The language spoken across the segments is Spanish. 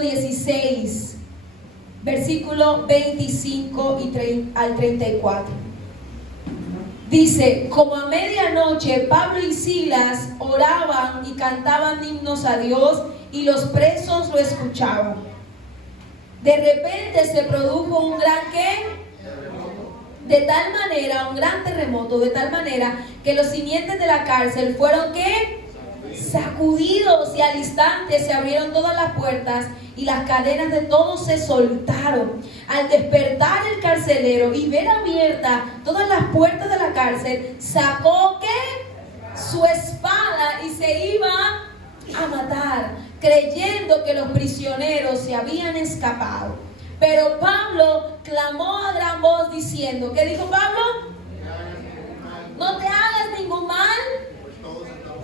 16, versículo 25 al 34. Dice: como a medianoche Pablo y Silas oraban y cantaban himnos a Dios, y los presos lo escuchaban. De repente se produjo un gran un gran terremoto, de tal manera que los simientes de la cárcel fueron sacudidos, y al instante se abrieron todas las puertas y las cadenas de todos se soltaron. Al despertar el carcelero y ver abiertas todas las puertas de la cárcel, sacó su espada y se iba a matar, creyendo que los prisioneros se habían escapado. Pero Pablo clamó a gran voz diciendo, ¿qué dijo Pablo? No te hagas ningún mal,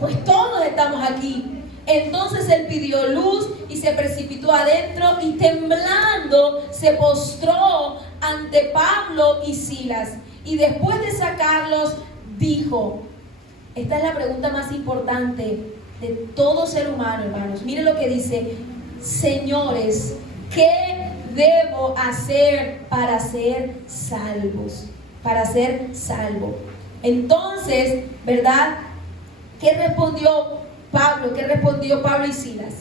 pues todos estamos aquí. Entonces él pidió luz y se precipitó adentro, y temblando se postró ante Pablo y Silas. Y después de sacarlos, dijo, esta es la pregunta más importante de todo ser humano, hermanos. Miren lo que dice: señores, ¿qué debo hacer para ser salvos? Para ser salvo. Entonces, ¿verdad? ¿Qué respondió Pablo? ¿Qué respondió Pablo y Silas?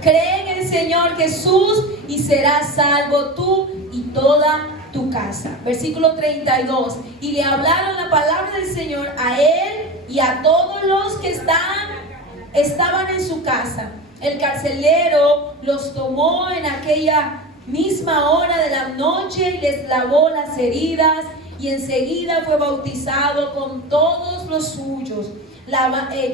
Cree en el Señor Jesús y serás salvo tú y toda tu casa. Versículo 32. Y le hablaron la palabra del Señor a él y a todos los que estaban en su casa. El carcelero los tomó en aquella misma hora de la noche y les lavó las heridas, y enseguida fue bautizado con todos los suyos.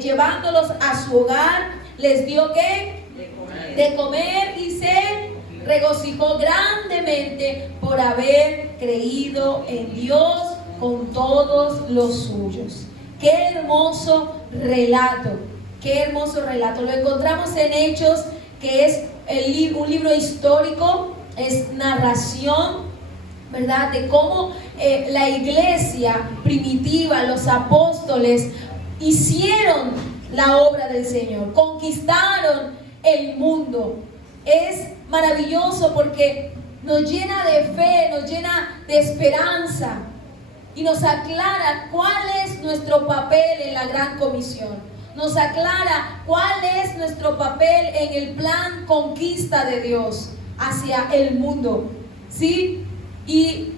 Llevándolos a su hogar, les dio de comer, y se regocijó grandemente por haber creído en Dios con todos los suyos. Qué hermoso relato, qué hermoso relato. Lo encontramos en Hechos, que es un libro histórico, es narración, ¿verdad?, de cómo la iglesia primitiva, los apóstoles, hicieron la obra del Señor, conquistaron el mundo. Es maravilloso porque nos llena de fe, nos llena de esperanza y nos aclara cuál es nuestro papel en la gran comisión. Nos aclara cuál es nuestro papel en el plan conquista de Dios hacia el mundo, ¿sí? Y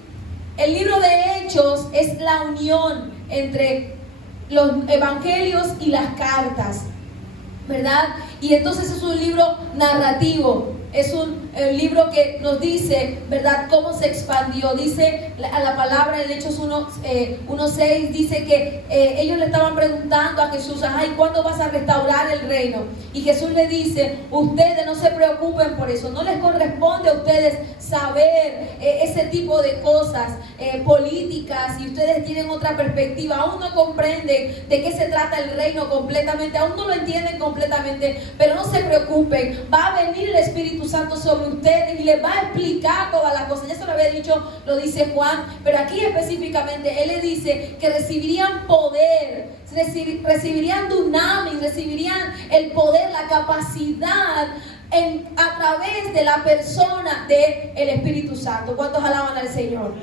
el libro de Hechos es la unión entre los evangelios y las cartas, ¿verdad? Y entonces es un libro narrativo, es un libro que nos dice, ¿verdad?, cómo se expandió. Dice la palabra en Hechos 1:6, dice que ellos le estaban preguntando a Jesús, ¿y cuándo vas a restaurar el reino? Y Jesús le dice, ustedes no se preocupen por eso, no les corresponde a ustedes saber ese tipo de cosas políticas, y ustedes tienen otra perspectiva, aún no comprenden de qué se trata el reino completamente, aún no lo entienden completamente, pero no se preocupen, va a venir el Espíritu Santo sobre ustedes y les va a explicar todas las cosas. Ya se lo había dicho, lo dice Juan, pero aquí específicamente él le dice que recibirían poder, recibirían dunamis, recibirían el poder, la capacidad a través de la persona del Espíritu Santo. ¿Cuántos alaban al Señor?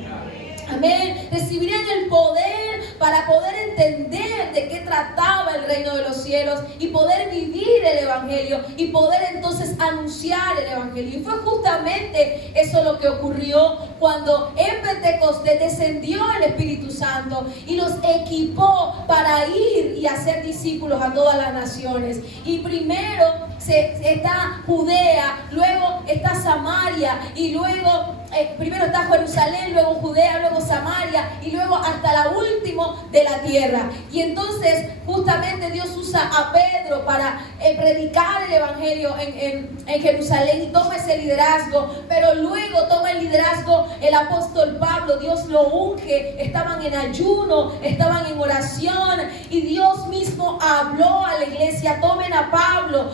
Amén. Recibirían el poder para poder entender de qué trataba el reino de los cielos y poder vivir el evangelio y poder entonces anunciar el evangelio. Y fue justamente eso lo que ocurrió cuando en Pentecostés descendió el Espíritu Santo y los equipó para ir y hacer discípulos a todas las naciones. Y primero está Judea, luego está Samaria, y luego primero está Jerusalén, luego Judea, luego Samaria, y luego hasta la última de la tierra. Y entonces justamente Dios usa a Pedro para predicar el evangelio en Jerusalén, y toma ese liderazgo, pero luego toma el liderazgo el apóstol Pablo. Dios lo unge, estaban en ayuno, estaban en oración, y Dios mismo habló a la iglesia: tomen a Pablo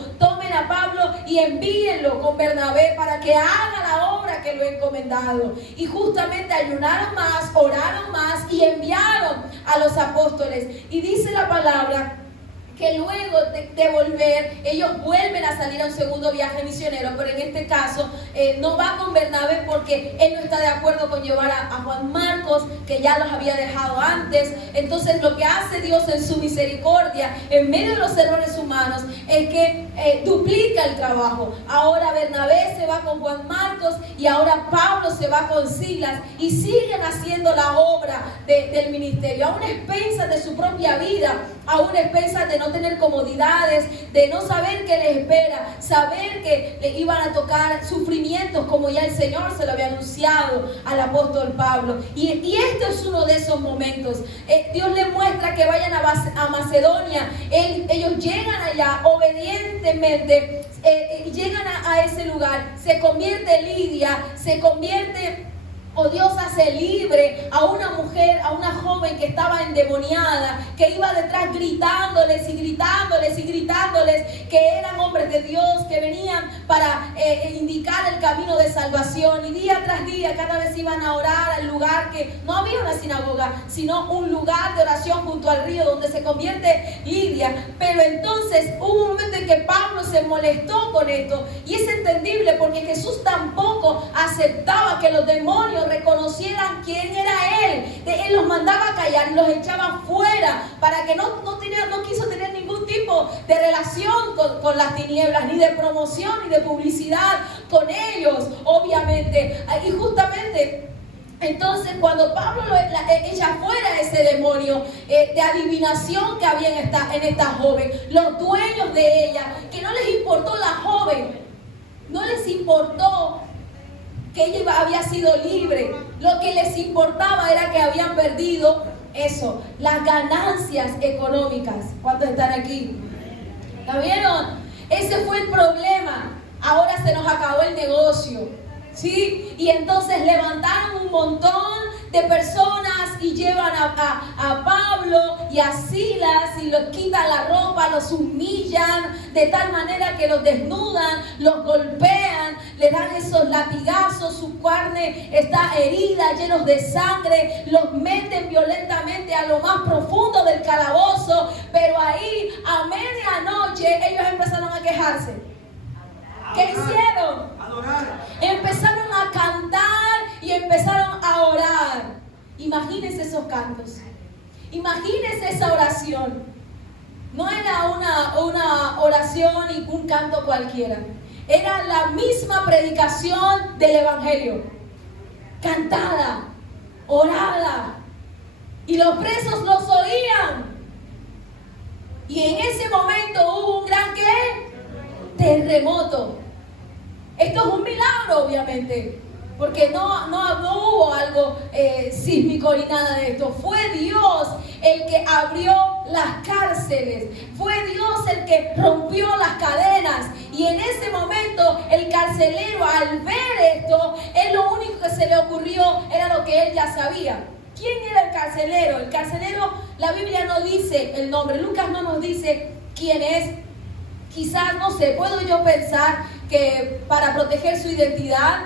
y envíenlo con Bernabé para que haga la obra que lo he encomendado. Y justamente ayunaron más, oraron más y enviaron a los apóstoles. Y dice la palabra que luego de volver, ellos vuelven a salir a un segundo viaje misionero, pero en este caso no va con Bernabé porque él no está de acuerdo con llevar a Juan Marcos, que ya los había dejado antes. Entonces lo que hace Dios en su misericordia, en medio de los errores humanos, es que duplica el trabajo. Ahora Bernabé se va con Juan Marcos y ahora Pablo se va con Silas y siguen haciendo la obra del ministerio, aún a expensas de su propia vida, aún a expensas de no tener comodidades, de no saber qué les espera, saber que le iban a tocar sufrimientos como ya el Señor se lo había anunciado al apóstol Pablo. Y este es uno de esos momentos. Dios les muestra que vayan a Macedonia. Ellos llegan allá obedientemente, llegan a ese lugar, se convierte Lidia, se convierte... O Dios hace libre a una mujer, a una joven que estaba endemoniada, que iba detrás gritándoles y gritándoles y gritándoles que eran hombres de Dios, que venían para indicar el camino de salvación. Y día tras día, cada vez iban a orar al lugar que no había una sinagoga, sino un lugar de oración junto al río donde se convierte Lidia. Pero entonces hubo un momento en que Pablo se molestó con esto. Y es entendible porque Jesús tampoco aceptaba que los demonios reconocieran quién era Él. Él los mandaba a callar y los echaba fuera para que no quiso tener ningún tipo de relación con las tinieblas, ni de promoción, ni de publicidad con ellos, obviamente. Y justamente entonces cuando Pablo echa fuera ese demonio de adivinación que había en esta joven, los dueños de ella, que no les importó la joven, no les importó que ella había sido libre, lo que les importaba era que habían perdido eso, las ganancias económicas. ¿Cuántos están aquí? ¿La vieron? Ese fue el problema. Ahora se nos acabó el negocio, ¿sí? Y entonces levantaron un montón de personas y llevan a Pablo y a Silas y los quitan la ropa, los humillan de tal manera que los desnudan, los golpean, le dan esos latigazos, su carne está herida, llenos de sangre, los meten violentamente a lo más profundo del calabozo. Pero ahí a medianoche ellos empezaron a quejarse. ¿Qué hicieron? Adorar. Empezaron a cantar y empezaron a orar. Imagínense esos cantos. Imagínense esa oración. No era una oración y un canto cualquiera. Era la misma predicación del Evangelio. Cantada, orada. Y los presos los oían. Y en ese momento hubo un gran ¿qué? Terremoto. Esto es un milagro, obviamente, porque no hubo algo sísmico ni nada de esto. Fue Dios el que abrió las cárceles, fue Dios el que rompió las cadenas. Y en ese momento el carcelero, al ver esto, él lo único que se le ocurrió era lo que él ya sabía. ¿Quién era el carcelero? El carcelero, la Biblia no dice el nombre, Lucas no nos dice quién es. Quizás, no sé, puedo yo pensar que para proteger su identidad,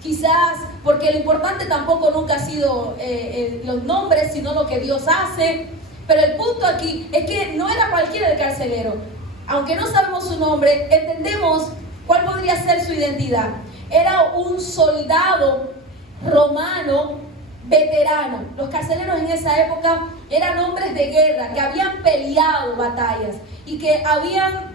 quizás, porque lo importante tampoco nunca ha sido los nombres, sino lo que Dios hace. Pero el punto aquí es que no era cualquiera el carcelero. Aunque no sabemos su nombre, entendemos cuál podría ser su identidad. Era un soldado romano veterano. Los carceleros en esa época eran hombres de guerra que habían peleado batallas y que habían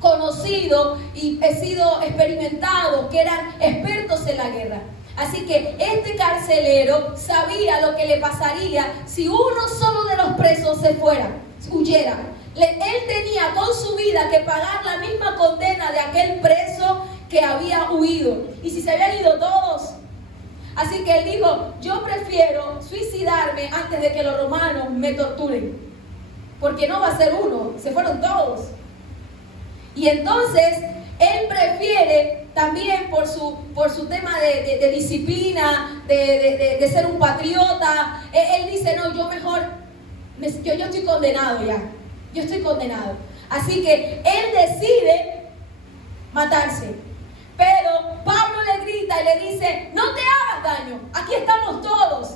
conocido y sido experimentados, que eran expertos en la guerra. Así que este carcelero sabía lo que le pasaría si uno solo de los presos se fuera, huyera. Él tenía con su vida que pagar la misma condena de aquel preso que había huido. Y si se habían ido todos. Así que él dijo, yo prefiero suicidarme antes de que los romanos me torturen. Porque no va a ser uno, se fueron todos. Y entonces él prefiere también por su tema de disciplina, de ser un patriota. Él dice, no, yo mejor, yo estoy condenado ya. Yo estoy condenado. Así que él decide matarse. Pero Pablo le grita y le dice, no te hagas daño, aquí estamos todos.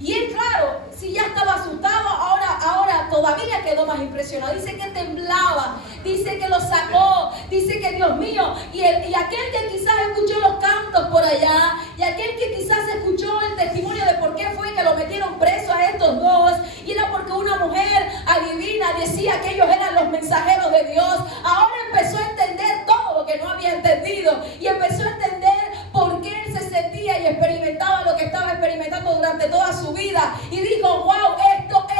Y él, claro, si ya estaba asustado, ahora todavía quedó más impresionado. Dice que temblaba, dice que lo sacó, dice que Dios mío, y aquel que quizás escuchó los cantos por allá, y aquel que quizás escuchó el testimonio de por qué fue que lo metieron preso a estos dos, y era porque una mujer adivina decía que ellos eran los mensajeros de Dios. Ahora empezó a entender todo lo que no había entendido, y empezó a entender por qué él se sentía y experimentaba lo que estaba experimentando durante toda su vida, y dijo: wow,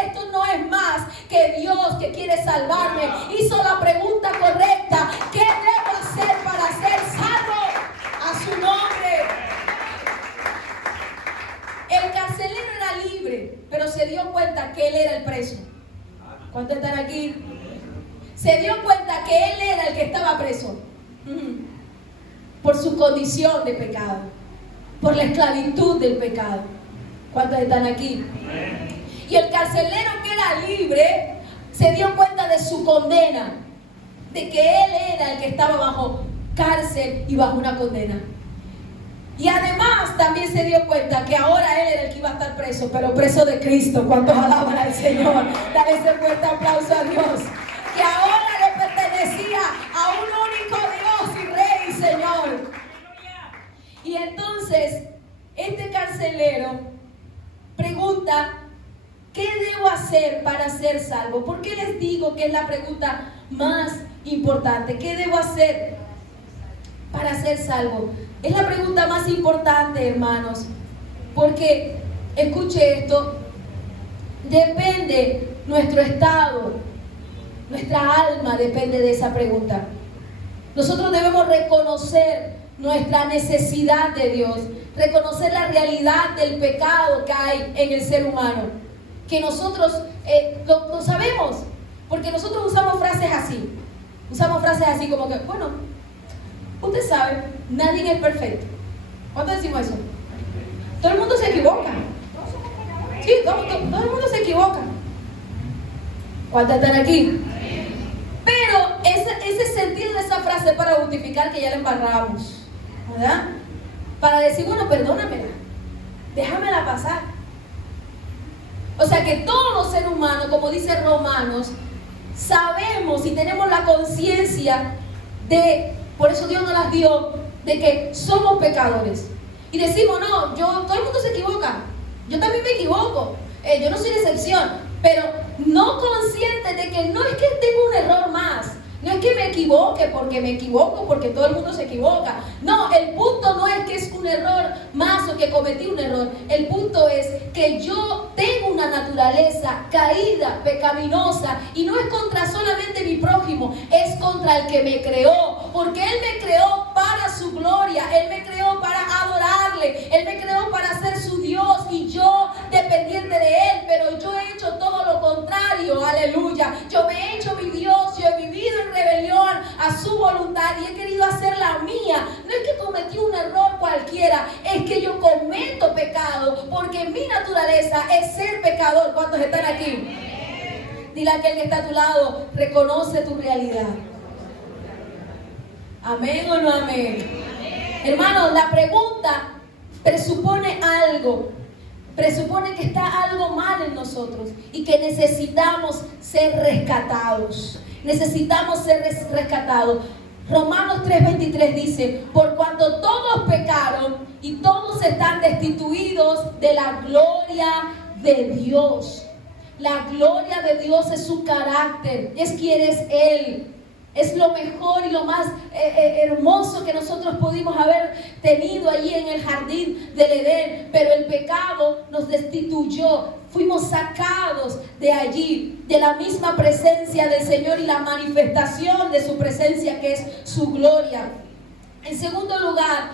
esto no es más que Dios que quiere salvarme. Hizo la pregunta correcta: ¿qué debo hacer para ser salvo? A su nombre. El carcelero era libre, pero se dio cuenta que él era el preso. ¿Cuántos están aquí? Se dio cuenta que él era el que estaba preso por su condición de pecado, por la esclavitud del pecado. ¿Cuántos están aquí? Y el carcelero, que era libre, se dio cuenta de su condena, de que él era el que estaba bajo cárcel y bajo una condena. Y además también se dio cuenta que ahora él era el que iba a estar preso, pero preso de Cristo. ¿Cuántos alaban al Señor? Dale ese fuerte aplauso a Dios. Que ahora le pertenecía a un único Dios y Rey y Señor. Y entonces este carcelero pregunta: ¿qué debo hacer para ser salvo? ¿Por qué les digo que es la pregunta más importante? ¿Qué debo hacer para ser salvo? Es la pregunta más importante, hermanos, porque, escuche esto, depende nuestro estado, nuestra alma depende de esa pregunta. Nosotros debemos reconocer nuestra necesidad de Dios, reconocer la realidad del pecado que hay en el ser humano, que nosotros lo sabemos, porque nosotros usamos frases así como que, bueno, usted sabe, nadie es perfecto. ¿Cuánto decimos eso? Todo el mundo se equivoca. Sí, todo el mundo se equivoca. ¿Cuántos están aquí? Pero ese sentido de esa frase es para justificar que ya la embarramos, ¿verdad? Para decir, bueno, perdónamela, déjamela pasar. O sea que todos los seres humanos, como dice Romanos, sabemos y tenemos la conciencia de, por eso Dios nos las dio, de que somos pecadores. Y decimos, no, todo el mundo se equivoca, yo también me equivoco, yo no soy la excepción, pero no consciente de que no es que tengo un error más, no es que me equivoque porque me equivoco, porque todo el mundo se equivoca. No, el punto no es que es un error más o que cometí un error. El punto es que yo tengo una naturaleza caída, pecaminosa, y no es contra solamente mi prójimo, es contra el que me creó, porque Él me creó para su gloria, Él me creó para adorarle, Él me creó para ser su Dios y yo dependiente de Él, pero yo he hecho todo lo contrario, aleluya. Yo me he hecho mi Dios, yo he vivido en rebelión a su voluntad y he querido hacer la mía. No es que cometí un error cualquiera, es que yo cometo pecado, porque mi naturaleza es ser pecador. ¿Cuántos están aquí? Dile a aquel que está a tu lado, reconoce tu realidad. ¿Amén o no amén? Hermanos, la pregunta presupone algo. Presupone que está algo mal en nosotros y que necesitamos ser rescatados. Necesitamos ser rescatados. Romanos 3:23 dice: por cuanto todos pecaron y todos están destituidos de la gloria de Dios. La gloria de Dios es su carácter, es quien es Él. Es lo mejor y lo más hermoso que nosotros pudimos haber tenido allí en el jardín del Edén. Pero el pecado nos destituyó. Fuimos sacados de allí, de la misma presencia del Señor y la manifestación de su presencia, que es su gloria. En segundo lugar,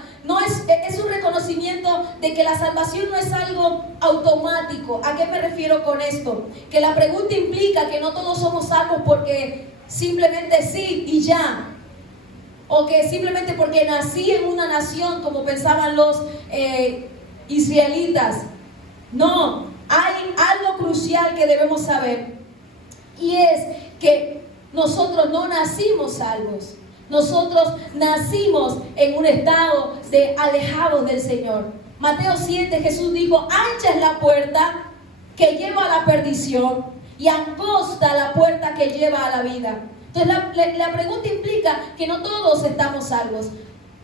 es un reconocimiento de que la salvación no es algo automático. ¿A qué me refiero con esto? Que la pregunta implica que no todos somos salvos porque simplemente sí y ya, o que simplemente porque nací en una nación como pensaban los israelitas. No, hay algo crucial que debemos saber, y es que nosotros no nacimos salvos. Nosotros nacimos en un estado de alejados del Señor. Mateo 7, Jesús dijo: ancha es la puerta que lleva a la perdición, y angosta la puerta que lleva a la vida. Entonces la pregunta implica que no todos estamos salvos,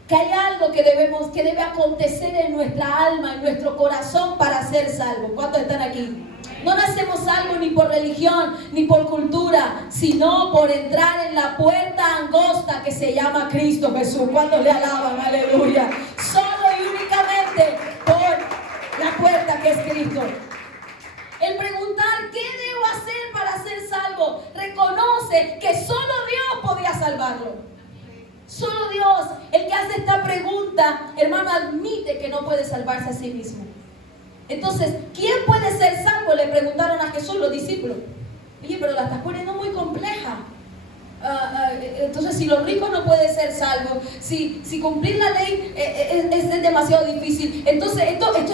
que hay algo que debe acontecer en nuestra alma, en nuestro corazón para ser salvos. ¿Cuántos están aquí? No nacemos salvos ni por religión, ni por cultura, sino por entrar en la puerta angosta que se llama Cristo Jesús. ¿Cuántos le alaban? Aleluya. Solo y únicamente por la puerta que es Cristo. El preguntar ¿qué debo hacer para ser salvo? Reconoce que solo Dios podía salvarlo. Solo Dios. El que hace esta pregunta, hermano, admite que no puede salvarse a sí mismo. Entonces, ¿quién puede ser salvo? Le preguntaron a Jesús los discípulos. Oye, pero la estás poniendo muy compleja. Entonces, si los ricos no pueden ser salvos, si cumplir la ley es demasiado difícil, entonces esto es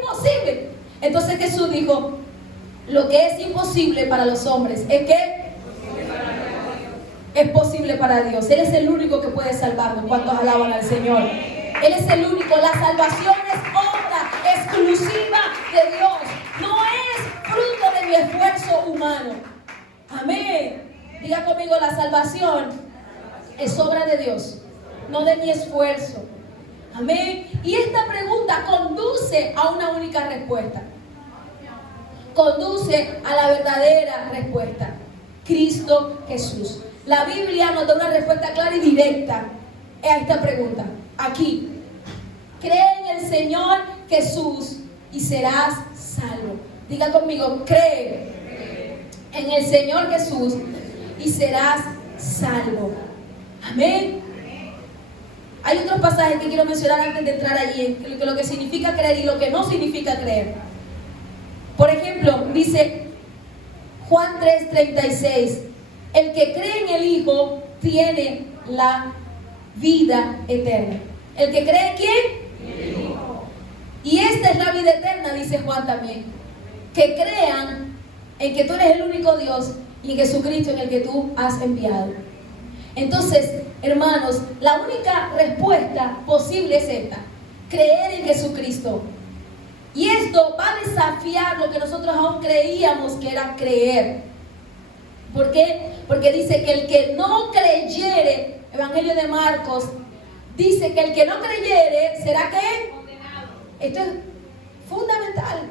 imposible. Entonces Jesús dijo, lo que es imposible para los hombres es que es posible para Dios. Él es el único que puede salvarnos. ¿Cuántos alaban al Señor? Él es el único. La salvación es obra exclusiva de Dios. No es fruto de mi esfuerzo humano. Amén. Diga conmigo, la salvación es obra de Dios, no de mi esfuerzo. Amén. Y esta pregunta conduce a una única respuesta. Conduce a la verdadera respuesta. Cristo Jesús. La Biblia nos da una respuesta clara y directa a esta pregunta. Aquí. Cree en el Señor Jesús y serás salvo. Diga conmigo, cree en el Señor Jesús y serás salvo. Amén. Hay otros pasajes que quiero mencionar antes de entrar allí, lo que significa creer y lo que no significa creer. Por ejemplo, dice Juan 3:36, el que cree en el Hijo tiene la vida eterna. ¿El que cree en quién? El Hijo. Y esta es la vida eterna, dice Juan también, que crean en que tú eres el único Dios y en Jesucristo en el que tú has enviado. Entonces, hermanos, la única respuesta posible es esta: creer en Jesucristo. Y esto va a desafiar lo que nosotros aún creíamos que era creer. ¿Por qué? Porque dice que el que no creyere, Evangelio de Marcos, dice que el que no creyere, ¿será qué? Condenado. Esto es fundamental.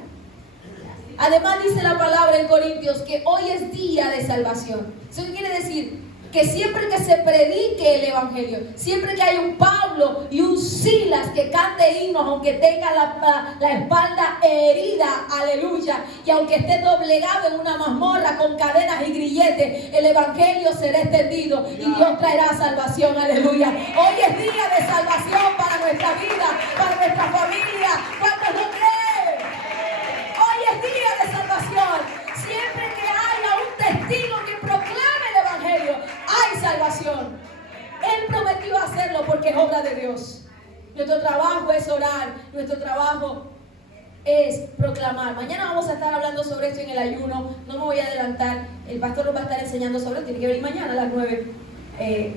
Además dice la palabra en Corintios que hoy es día de salvación. ¿Eso qué quiere decir? Que siempre que se predique el Evangelio, siempre que hay un Pablo y un Silas que cante himnos, aunque tenga la espalda herida, aleluya, y aunque esté doblegado en una mazmorra con cadenas y grilletes, el Evangelio será extendido y Dios traerá salvación, aleluya. Hoy es día de salvación para nuestra vida, para nuestra familia. ¿Cuántos lo creen? Hoy es día de salvación. Siempre que haya un testigo que proclame el Evangelio, hay salvación. Él prometió hacerlo porque es obra de Dios. Nuestro trabajo es orar, nuestro trabajo es proclamar. Mañana vamos a estar hablando sobre esto en el ayuno. No me voy a adelantar, el pastor nos va a estar enseñando sobre esto. Tiene que venir mañana a las 9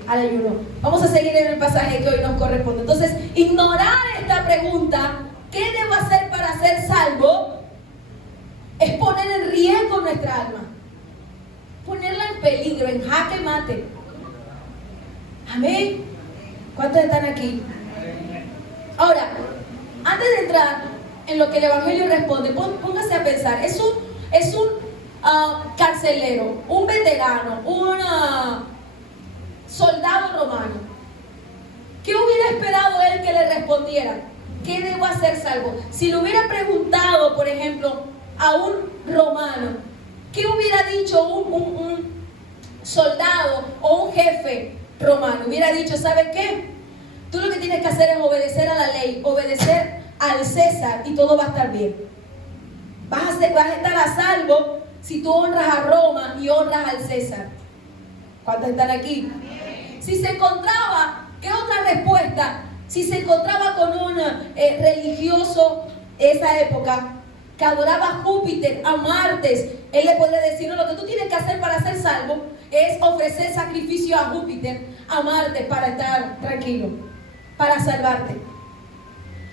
al ayuno. Vamos a seguir en el pasaje que hoy nos corresponde. Entonces, ignorar esta pregunta, ¿qué debo hacer para ser salvo?, es poner en riesgo nuestra alma, ponerla en peligro, en jaque mate. Amén. ¿Cuántos están aquí? Ahora, antes de entrar en lo que el Evangelio responde, póngase a pensar. Es un carcelero, un veterano, un soldado romano. ¿Qué hubiera esperado él que le respondiera? ¿Qué debo hacer salvo? Si le hubiera preguntado, por ejemplo, a un romano, ¿qué hubiera dicho un soldado o un jefe romano? Hubiera dicho, ¿sabes qué? Tú lo que tienes que hacer es obedecer a la ley, obedecer al César y todo va a estar bien. Vas a estar a salvo si tú honras a Roma y honras al César. ¿Cuántos están aquí? Si se encontraba, ¿qué otra respuesta? Si se encontraba con un religioso de esa época que adoraba a Júpiter, a Martes, él le puede decir, no, lo que tú tienes que hacer para ser salvo es ofrecer sacrificio a Júpiter, a Marte, para estar tranquilo, para salvarte.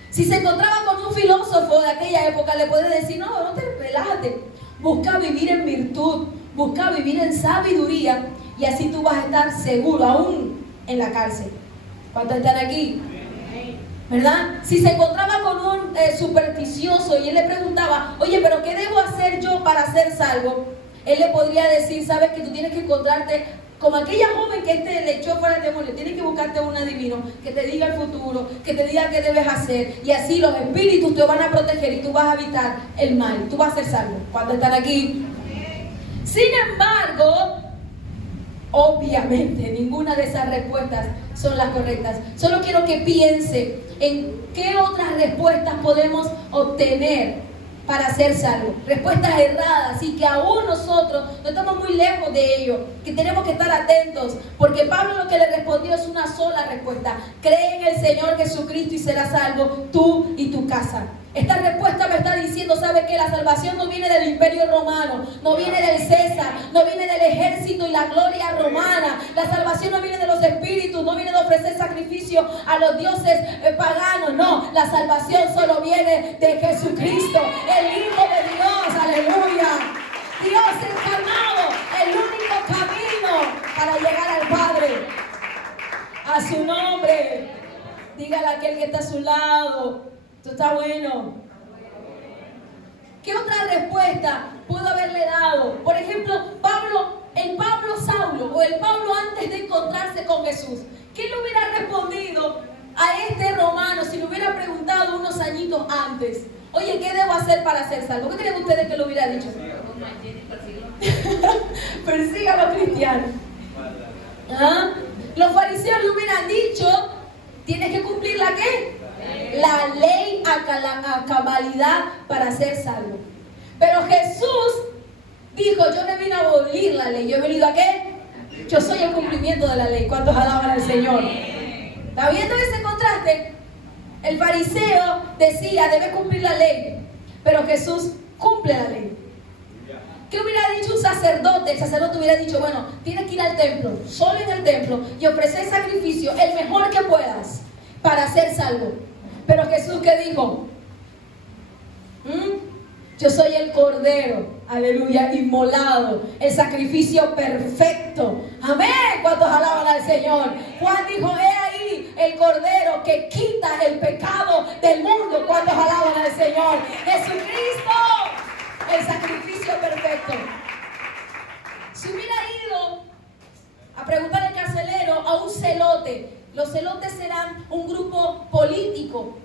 Si se encontraba con un filósofo de aquella época, le puede decir, no, no te relájate, Busca vivir en virtud, busca vivir en sabiduría, y así tú vas a estar seguro aún en la cárcel. ¿Cuántos están aquí? ¿Verdad? Si se encontraba con un supersticioso y él le preguntaba, oye, pero ¿qué debo hacer yo para ser salvo? Él le podría decir, sabes que tú tienes que encontrarte como aquella joven que le echó fuera el demonio. Tienes que buscarte un adivino que te diga el futuro, que te diga qué debes hacer, y así los espíritus te van a proteger y tú vas a evitar el mal, tú vas a ser salvo. ¿Cuántos están aquí? Sin embargo, obviamente ninguna de esas respuestas son las correctas. Solo quiero que piense en qué otras respuestas podemos obtener para ser salvos. Respuestas erradas, y que aún nosotros no estamos muy lejos de ello, que tenemos que estar atentos, porque Pablo lo que le respondió es una sola respuesta: cree en el Señor Jesucristo y serás salvo tú y tu casa. Esta respuesta me está diciendo, ¿sabe qué? La salvación no viene del Imperio Romano, no viene del César, no viene del ejército y la gloria romana. La salvación no viene de los espíritus, no viene de ofrecer sacrificio a los dioses paganos. No, la salvación solo viene de Jesucristo, el Hijo de Dios. Aleluya. Dios encarnado, el único camino para llegar al Padre. A su nombre. Dígale a aquel que está a su lado: esto está bueno. ¿Qué otra respuesta pudo haberle dado? Por ejemplo, el Pablo Saulo, o el Pablo antes de encontrarse con Jesús. ¿Qué le hubiera respondido a este romano si le hubiera preguntado unos añitos antes? Oye, ¿qué debo hacer para ser salvo? ¿Qué creen ustedes que le hubiera dicho? Persiga a los cristianos. ¿Ah? Los fariseos le hubieran dicho: tienes que cumplir ¿la qué? La ley a cabalidad para ser salvo. Pero Jesús dijo: yo no vine a abolir la ley, yo he venido ¿a qué? Yo soy el cumplimiento de la ley. ¿Cuántos alaban al Señor? ¿Está viendo ese contraste? El fariseo decía: debe cumplir la ley, pero Jesús cumple la ley. ¿Qué hubiera dicho un sacerdote? El sacerdote hubiera dicho: bueno, tienes que ir al templo, solo en el templo, y ofrecer sacrificio el mejor que puedas para ser salvo. Pero Jesús, ¿qué dijo? Yo soy el cordero, aleluya, inmolado, el sacrificio perfecto. Amén. ¿Cuántos alaban al Señor? Juan dijo: he ahí el cordero que quita el pecado del mundo. ¿Cuántos alaban al Señor? Jesucristo, el sacrificio perfecto. Si hubiera ido a preguntar al carcelero a un celote, los celotes serán un grupo político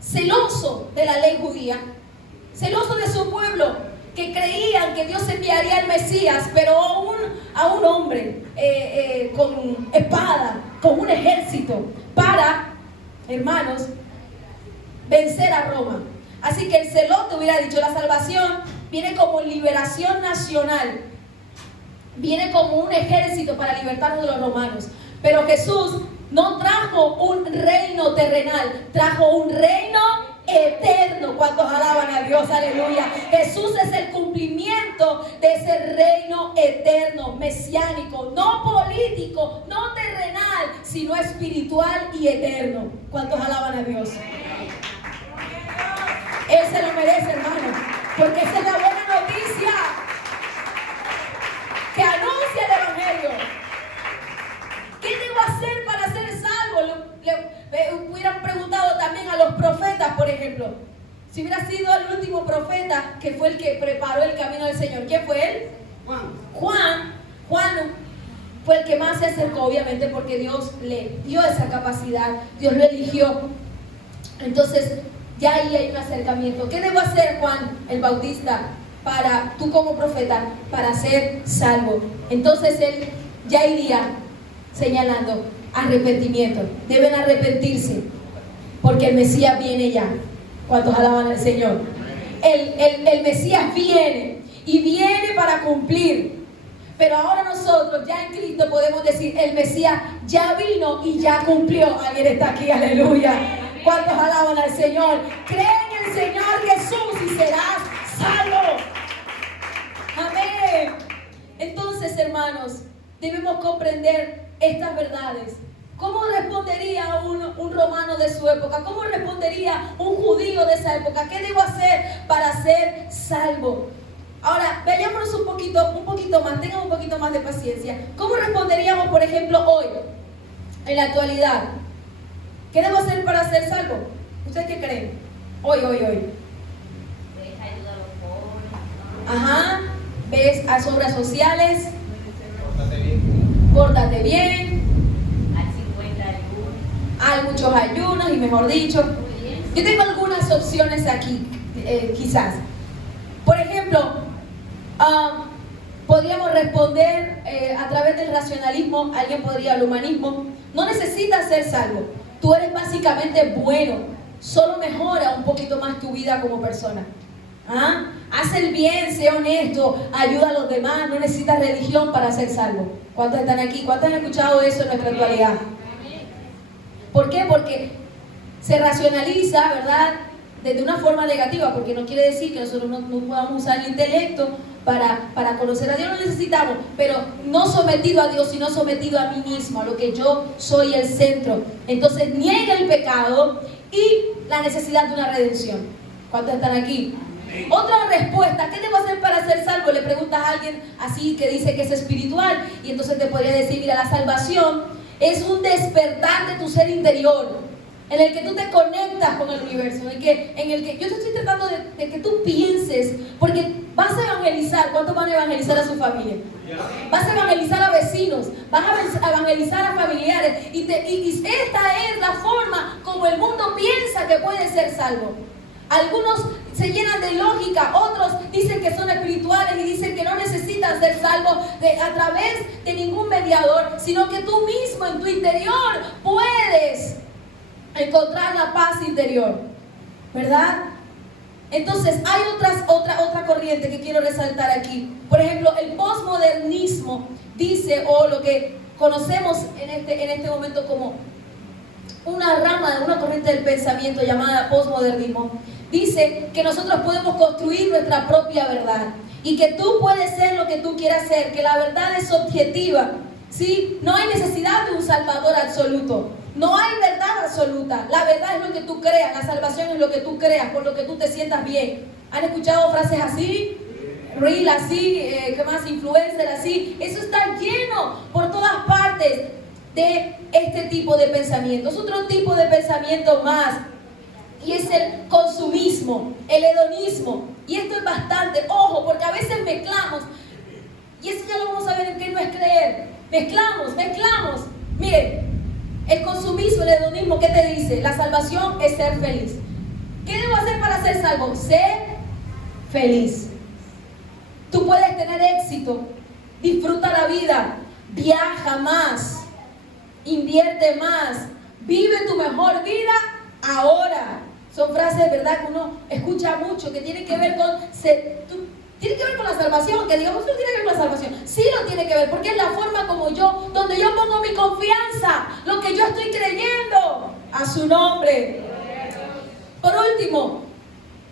celoso de la ley judía, celoso de su pueblo, que creían que Dios enviaría al Mesías, pero a un hombre con espada, con un ejército, para, hermanos, vencer a Roma. Así que el celote hubiera dicho: la salvación viene como liberación nacional, viene como un ejército para libertarnos de los romanos. Pero Jesús no trajo un reino terrenal, trajo un reino eterno. ¿Cuántos alaban a Dios? Aleluya. Jesús es el cumplimiento de ese reino eterno, mesiánico, no político, no terrenal, sino espiritual y eterno. ¿Cuántos alaban a Dios? Él se lo merece, hermano, porque esa es la buena noticia que anuncia el Evangelio. ¿Qué debo hacer para ser salvo? Le hubieran preguntado también a los profetas, por ejemplo. Si hubiera sido el último profeta, que fue el que preparó el camino del Señor, ¿quién fue él? Juan fue el que más se acercó, obviamente, porque Dios le dio esa capacidad, Dios lo eligió. Entonces, ya ahí hay un acercamiento. ¿Qué debo hacer, Juan el Bautista, tú como profeta, para ser salvo? Entonces él ya iría señalando arrepentimiento. Deben arrepentirse, porque el Mesías viene ya. ¿Cuántos alaban al Señor? El Mesías viene, y viene para cumplir. Pero ahora nosotros ya en Cristo podemos decir: el Mesías ya vino y ya cumplió. Alguien está aquí, aleluya. ¿Cuántos alaban al Señor? Cree en el Señor Jesús y serás salvo. Amén. Entonces, hermanos, debemos comprender estas verdades. ¿Cómo respondería un romano de su época? ¿Cómo respondería un judío de esa época? ¿Qué debo hacer para ser salvo? Ahora, vayámonos un poquito más, tengan un poquito más de paciencia. ¿Cómo responderíamos, por ejemplo, hoy, en la actualidad? ¿Qué debo hacer para ser salvo? ¿Ustedes qué creen? Hoy. Ajá, ves a obras sociales. Pórtate bien. Hay muchos ayunos y mejor dicho. Yo tengo algunas opciones aquí, quizás. Por ejemplo, podríamos responder a través del racionalismo, alguien podría al humanismo. No necesitas ser salvo. Tú eres básicamente bueno. Solo mejora un poquito más tu vida como persona. ¿Ah? Haz el bien, sé honesto, ayuda a los demás, no necesitas religión para ser salvo. ¿Cuántos están aquí? ¿Cuántos han escuchado eso en nuestra actualidad? ¿Por qué? Porque se racionaliza, ¿verdad? Desde una forma negativa, porque no quiere decir que nosotros no podamos usar el intelecto para conocer a Dios, no necesitamos, pero no sometido a Dios, sino sometido a mí mismo, a lo que yo soy el centro. Entonces niega el pecado y la necesidad de una redención. ¿Cuántos están aquí? Otra respuesta, ¿qué debo hacer para ser salvo? Le preguntas a alguien así que dice que es espiritual y entonces te podría decir, mira, la salvación es un despertar de tu ser interior, en el que tú te conectas con el universo, en el que yo te estoy tratando de que tú pienses, porque vas a evangelizar. ¿Cuántos van a evangelizar a su familia? Vas a evangelizar a vecinos, vas a evangelizar a familiares, y esta es la forma como el mundo piensa que puede ser salvo. Algunos se llenan de lógica, otros dicen que son espirituales y dicen que no necesitan ser salvos a través de ningún mediador, sino que tú mismo en tu interior puedes encontrar la paz interior, ¿verdad? Entonces hay otra corriente que quiero resaltar aquí. Por ejemplo, el posmodernismo dice, o lo que conocemos en este momento como una rama de una corriente del pensamiento llamada posmodernismo, dice que nosotros podemos construir nuestra propia verdad y que tú puedes ser lo que tú quieras ser, que la verdad es objetiva, ¿sí? No hay necesidad de un salvador absoluto, no hay verdad absoluta. La verdad es lo que tú creas, la salvación es lo que tú creas, por lo que tú te sientas bien. ¿Han escuchado frases así? Reel así, ¿qué más? Influencer así. Eso está lleno por todas partes de este tipo de pensamientos. Otro tipo de pensamiento más, y es el consumismo, el hedonismo. Y esto es bastante, ojo, porque a veces mezclamos, y eso ya lo vamos a ver en qué no es creer. Mezclamos. Miren, el consumismo, el hedonismo, ¿qué te dice? La salvación es ser feliz. ¿Qué debo hacer para ser salvo? Ser feliz. Tú puedes tener éxito, disfruta la vida, viaja más, invierte más, vive tu mejor vida ahora. Son frases, ¿verdad?, que uno escucha mucho, que tienen que ver con la salvación, que digamos no tiene que ver con la salvación. Sí lo tiene que ver, porque es la forma como donde yo pongo mi confianza, lo que yo estoy creyendo a su nombre. Por último,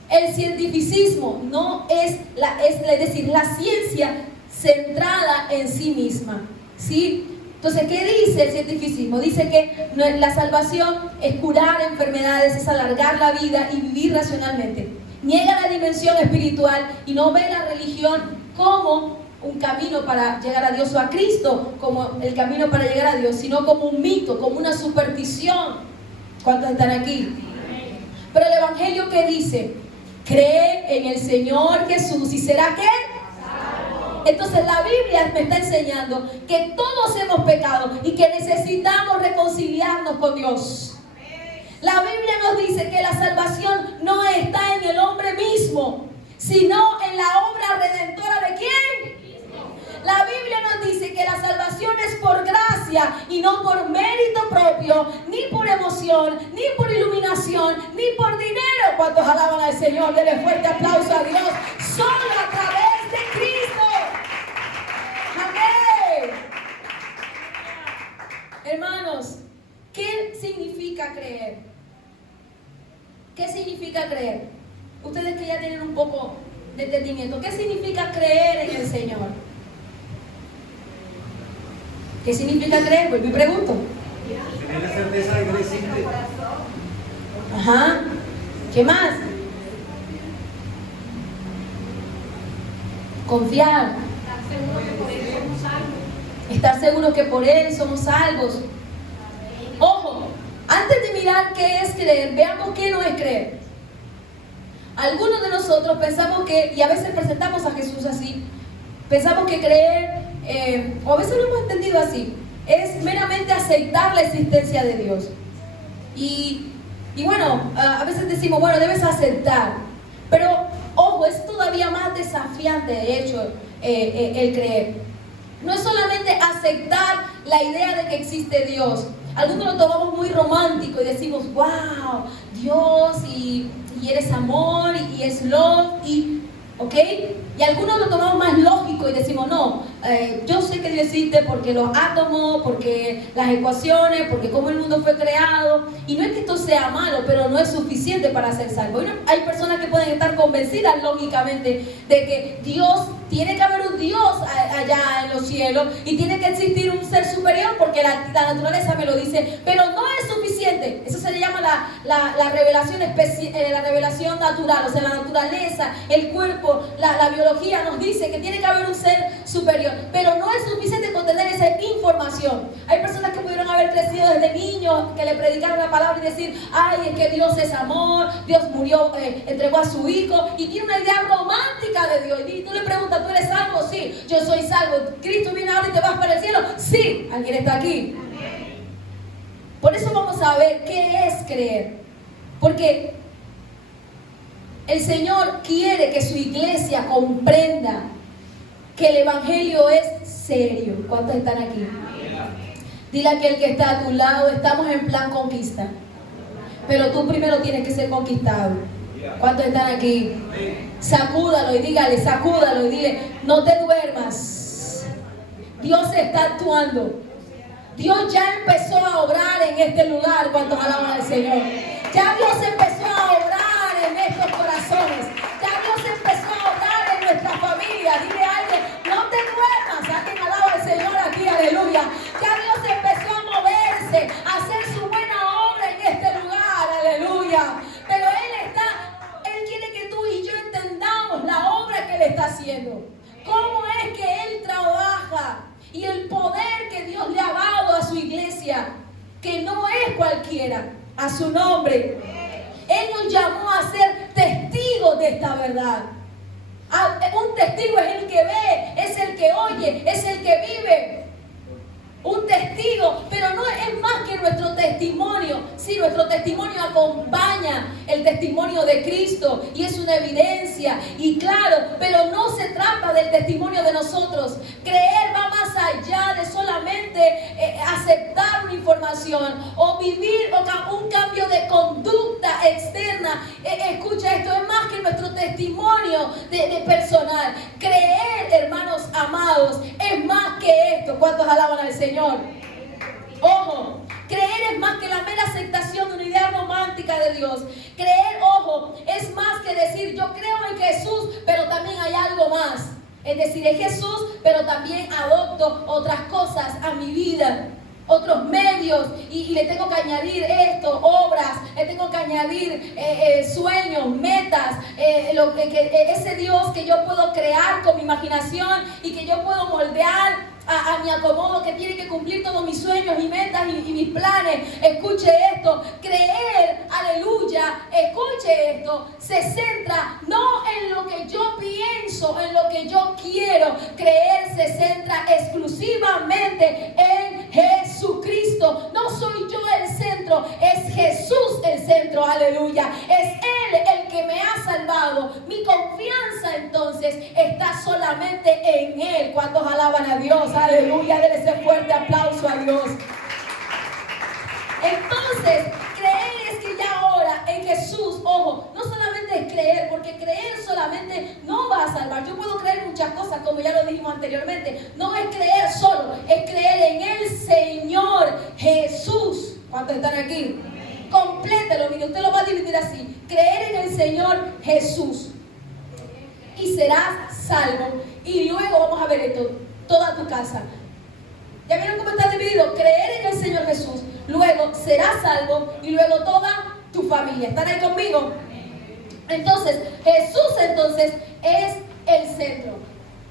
el cientificismo no es decir, la ciencia centrada en sí misma, ¿sí? Entonces, ¿qué dice el cientificismo? Dice que la salvación es curar enfermedades, es alargar la vida y vivir racionalmente. Niega la dimensión espiritual y no ve la religión como un camino para llegar a Dios, o a Cristo como el camino para llegar a Dios, sino como un mito, como una superstición. ¿Cuántos están aquí? Pero el Evangelio, ¿qué dice? Cree en el Señor Jesús y será ¿qué? Entonces la Biblia me está enseñando que todos hemos pecado y que necesitamos reconciliarnos con Dios. La Biblia nos dice que la salvación no está en el hombre mismo, sino en la obra redentora ¿de quién? La Biblia nos dice que la salvación es por gracia y no por mérito propio, ni por emoción, ni por iluminación, ni por dinero. ¿Cuántos alaban al Señor? Denle fuerte aplauso a Dios. Solo a través de Cristo. Amén. Hermanos, ¿qué significa creer? ¿Qué significa creer? Ustedes que ya tienen un poco de entendimiento, ¿qué significa creer en el Señor? ¿Qué significa creer? Pues me pregunto. Tener la certeza de que no existe. Ajá. ¿Qué más? Confiar. Estar seguros que por Él somos salvos. Ojo, antes de mirar qué es creer, veamos qué no es creer. Algunos de nosotros pensamos que, y a veces presentamos a Jesús así, pensamos que creer, o a veces lo hemos entendido así, es meramente aceptar la existencia de Dios. Y bueno, a veces decimos, bueno, debes aceptar. Pero, ojo, es todavía más desafiante, de hecho, el creer. No es solamente aceptar la idea de que existe Dios. Algunos lo tomamos muy romántico y decimos, wow, Dios y eres amor y es love ¿ok? Y algunos lo tomamos más lógico y decimos, no, yo sé que Dios existe porque los átomos, porque las ecuaciones, porque cómo el mundo fue creado. Y no es que esto sea malo, pero no es suficiente para ser salvo. Hay personas que pueden estar convencidas lógicamente de que tiene que haber un Dios allá en los cielos y tiene que existir un ser superior porque la naturaleza me lo dice, pero no es suficiente. Eso se le llama la revelación la revelación natural, o sea, la naturaleza, el cuerpo, la biología nos dice que tiene que haber un ser superior, pero no es suficiente con tener esa información. Hay personas que pudieron haber crecido desde niños, que le predicaron la palabra y decir, ay, es que Dios es amor, Dios murió, entregó a su hijo, y tiene una idea romántica de Dios. Y tú le preguntas, ¿tú eres salvo? Sí, yo soy salvo. ¿Cristo viene ahora y te vas para el cielo? Sí, alguien está aquí. Por eso vamos a ver qué es creer, porque el Señor quiere que su iglesia comprenda que el evangelio es serio. ¿Cuántos están aquí? Dile a aquel que está a tu lado, estamos en plan conquista, pero tú primero tienes que ser conquistado. ¿Cuántos están aquí? Sacúdalo y dígale, sacúdalo y dile, no te duermas. Dios está actuando. Dios ya empezó a obrar en este lugar. ¿Cuántos alaban al Señor? Ya Dios empezó a obrar en estos corazones. Ya Dios empezó a obrar en nuestra familia. Dile a alguien, no te duermas. Alguien alaba al Señor aquí, aleluya. Ya Dios empezó a moverse, a hacer su buena obra en este lugar, aleluya. Pero Él quiere que tú y yo entendamos la obra que Él está haciendo. Cómo es que Él trabaja y el poder que Dios le ha dado a su iglesia, que no es cualquiera, a su nombre. Él nos llamó a ser testigos de esta verdad. Un testigo es el que ve, es el que oye, es el que vive. Un testigo, pero no es más que nuestro testimonio. Sí, nuestro testimonio acompaña el testimonio de Cristo y es una evidencia. Y claro, pero no se trata del testimonio de nosotros. Creer va más allá de solamente aceptar una información o vivir un cambio de conducta externa. Escucha esto, es más que nuestro testimonio de personal. Creer, hermanos amados, es más que esto. ¿Cuántos alaban al Señor? Ojo, creer es más que la mera aceptación de una idea romántica de Dios. Creer, ojo, es más que decir yo creo en Jesús, pero también hay algo más. Es decir, es Jesús, pero también adopto otras cosas a mi vida, otros medios, y le tengo que añadir esto, obras, le tengo que añadir sueños, metas, ese Dios que yo puedo crear con mi imaginación y que yo puedo moldear a mi acomodo, que tiene que cumplir todos mis sueños y metas y mis planes. Escuche esto, creer, aleluya, escuche esto, se centra no en lo que yo pienso, en lo que yo quiero. Creer se centra exclusivamente en Jesucristo. No soy yo el centro, es Jesús el centro, aleluya. Es Él el que me ha salvado. Mi confianza entonces está solamente en Él. ¿Cuántos alaban a Dios? Aleluya, denle ese fuerte aplauso a Dios. Entonces, creer es que ya ahora en Jesús, ojo, no solamente es creer, porque creer solamente no va a salvar. Yo puedo creer muchas cosas, como ya lo dijimos anteriormente. No es creer solo, es creer en el Señor Jesús. ¿Cuántos están aquí? Complételo, mire, usted lo va a dividir así. Creer en el Señor Jesús y serás salvo. Y luego vamos a ver esto, toda tu casa. ¿Ya vieron cómo está dividido? Creer en el Señor Jesús, luego serás salvo y luego toda tu familia. ¿Están ahí conmigo? Entonces, Jesús entonces es el centro.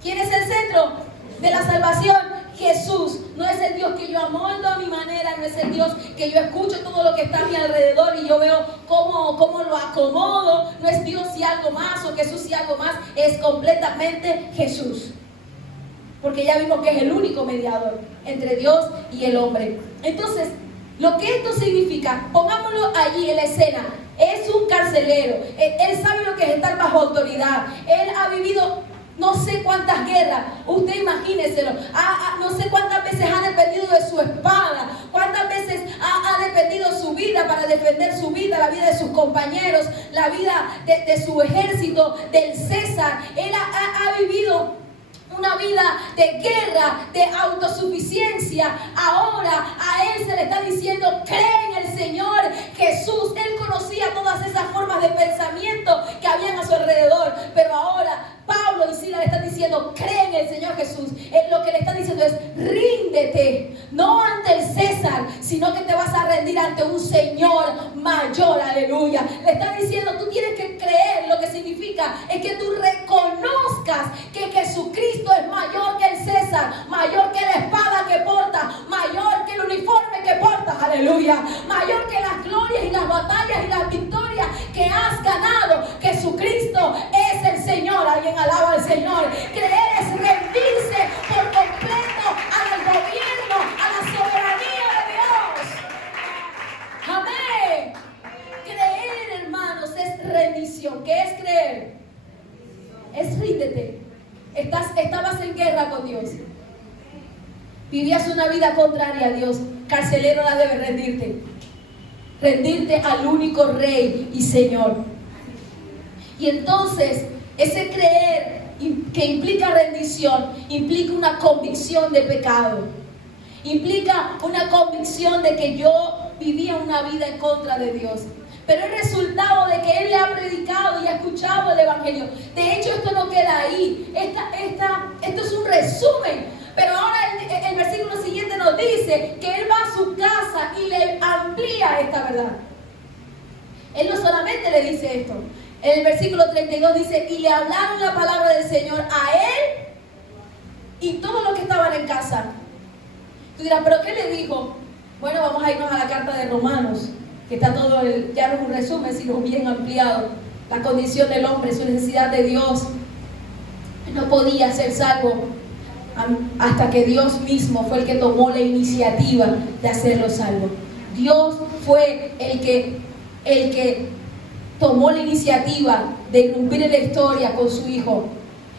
¿Quién es el centro de la salvación? Jesús. No es el Dios que yo amoldo a mi manera, no es el Dios que yo escucho todo lo que está a mi alrededor y yo veo cómo lo acomodo. No es Dios y algo más o Jesús y algo más, es completamente Jesús. Porque ya vimos que es el único mediador entre Dios y el hombre. Entonces, lo que esto significa, pongámoslo allí en la escena, es un carcelero. Él sabe lo que es estar bajo autoridad. Él ha vivido no sé cuántas guerras, usted imagíneselo, no sé cuántas veces ha dependido de su espada, cuántas veces ha dependido su vida para defender su vida, la vida de sus compañeros, la vida de su ejército, del César. Él ha vivido una vida de guerra, de autosuficiencia. Ahora a él se le está diciendo, cree en el Señor Jesús. Él conocía todas esas formas de pensamiento que habían a su alrededor, pero ahora Pablo y Silas le están diciendo, cree en el Señor Jesús. Lo que le están diciendo es, ríndete, no ante el César, sino que te vas a rendir ante un Señor mayor, aleluya. Le están diciendo, tú tienes que creer. Lo que significa es que tú reconozcas que Jesucristo es mayor que el César, mayor que la espada que porta, mayor que el uniforme que portas, aleluya, mayor que las glorias y las batallas y las victorias que has ganado. Jesucristo es el Señor. Alguien alaba al Señor. Creer es rendirse por completo al gobierno, a la soberanía de Dios. Amén. Creer, hermanos, es rendición. ¿Qué es creer? Es ríndete. Estabas en guerra con Dios. Vivías una vida contraria a Dios. Carcelero, ahora debes rendirte. Rendirte al único Rey y Señor. Y entonces, ese creer que implica rendición, implica una convicción de pecado. Implica una convicción de que yo vivía una vida en contra de Dios. Pero el resultado de que él le ha predicado y ha escuchado el Evangelio. De hecho, esto no queda ahí. Esto es un resumen. Pero ahora el versículo siguiente nos dice que él va a su casa y le amplía esta verdad. Él no solamente le dice esto. En el versículo 32 dice, y le hablaron la palabra del Señor a él y todos los que estaban en casa. Tú dirás, ¿pero qué le dijo? Bueno, vamos a irnos a la carta de Romanos, que está todo, ya no es un resumen, sino bien ampliado. La condición del hombre, su necesidad de Dios. No podía ser salvo hasta que Dios mismo fue el que tomó la iniciativa de hacerlo salvo. Dios fue el que tomó la iniciativa de irrumpir en la historia con su Hijo.